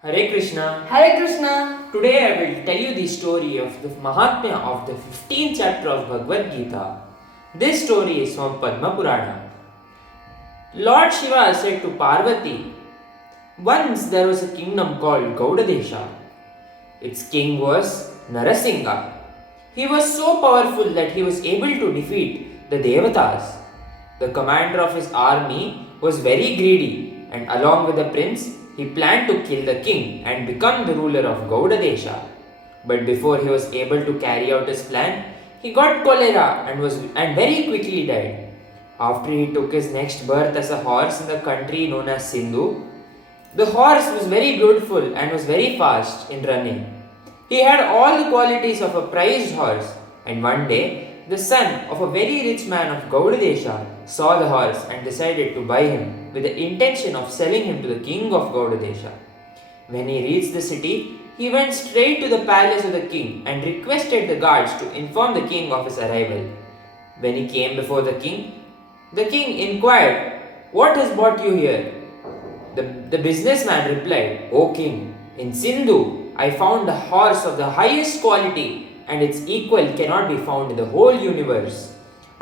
Hare Krishna. Hare Krishna. Today I will tell you the story of the Mahatmye of the 15th chapter of Bhagavad Gita. This story is from Padma Purana. Lord Shiva said to Parvati, once there was a kingdom called Gaudadesha. Its king was Narasingha. He was so powerful that he was able to defeat the Devatas. The commander of his army was very greedy, and along with the prince, he planned to kill the king and become the ruler of Gaudadesha. But before he was able to carry out his plan, he got cholera and very quickly died. After he took his next birth as a horse in the country known as Sindhu, the horse was very beautiful and was very fast in running. He had all the qualities of a prized horse, and one day the son of a very rich man of Gaudadesha saw the horse and decided to buy him with the intention of selling him to the king of Gaudadesha. When he reached the city, he went straight to the palace of the king and requested the guards to inform the king of his arrival. When he came before the king inquired, "What has brought you here?" The businessman replied, "O king, in Sindhu I found a horse of the highest quality, and its equal cannot be found in the whole universe.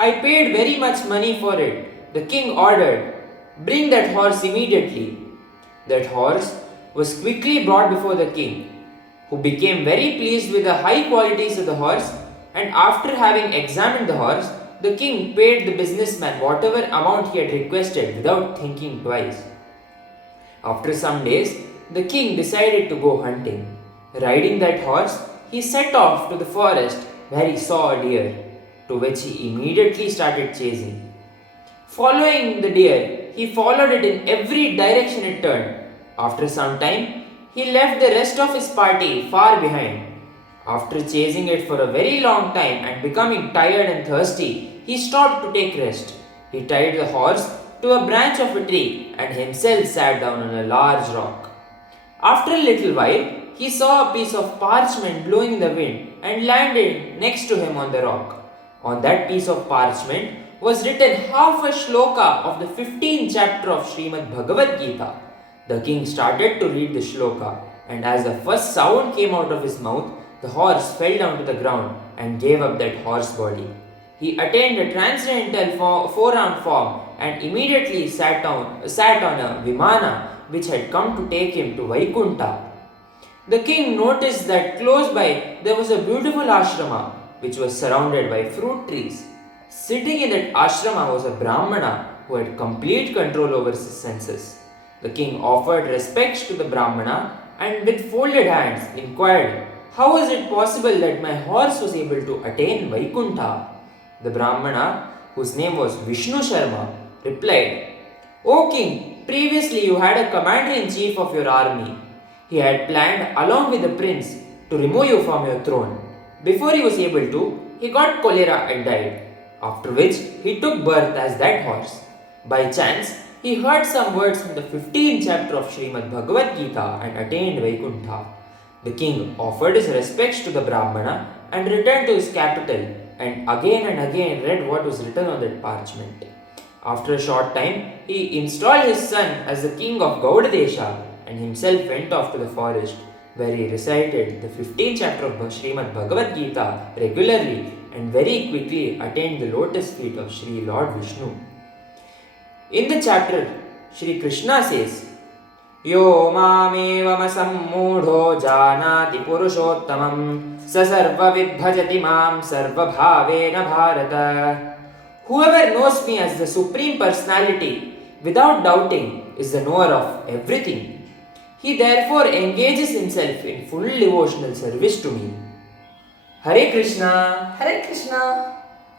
I paid very much money for it." The king ordered, "Bring that horse immediately." That horse was quickly brought before the king, who became very pleased with the high qualities of the horse, and after having examined the horse, the king paid the businessman whatever amount he had requested without thinking twice. After some days, the king decided to go hunting. Riding that horse, he set off to the forest where he saw a deer, to which he immediately started chasing. Following the deer, he followed it in every direction it turned. After some time, he left the rest of his party far behind. After chasing it for a very long time and becoming tired and thirsty, he stopped to take rest. He tied the horse to a branch of a tree and himself sat down on a large rock. After a little while, he saw a piece of parchment blowing in the wind and landed next to him on the rock. On that piece of parchment was written half a shloka of the 15th chapter of Srimad Bhagavad Gita. The king started to read the shloka, and as the first sound came out of his mouth, the horse fell down to the ground and gave up that horse body. He attained a transcendental four-armed form and immediately sat on a vimana which had come to take him to Vaikunta. The king noticed that close by there was a beautiful ashrama which was surrounded by fruit trees. Sitting in that ashrama was a Brahmana who had complete control over his senses. The king offered respects to the Brahmana and with folded hands inquired, "How is it possible that my horse was able to attain Vaikunta?" The Brahmana, whose name was Vishnu Sharma, replied, "O king, previously you had a commander-in-chief of your army. He had planned along with the prince to remove you from your throne. Before he was able to, he got cholera and died, after which he took birth as that horse. By chance, he heard some words from the 15th chapter of Srimad Bhagavad Gita and attained Vaikuntha." The king offered his respects to the Brahmana and returned to his capital and again read what was written on that parchment. After a short time, he installed his son as the king of Gaudadesha and himself went off to the forest where he recited the 15th chapter of Srimad Bhagavad Gita regularly and very quickly attained the lotus feet of Sri Lord Vishnu. In the chapter, Sri Krishna says, "Yo mamevam sammudho janati purushottamam sa sarvavid bhajati mam sarvabhavena bharata." Whoever knows me as the Supreme Personality without doubting is the knower of everything. He therefore engages himself in full devotional service to me. Hare Krishna. Hare Krishna.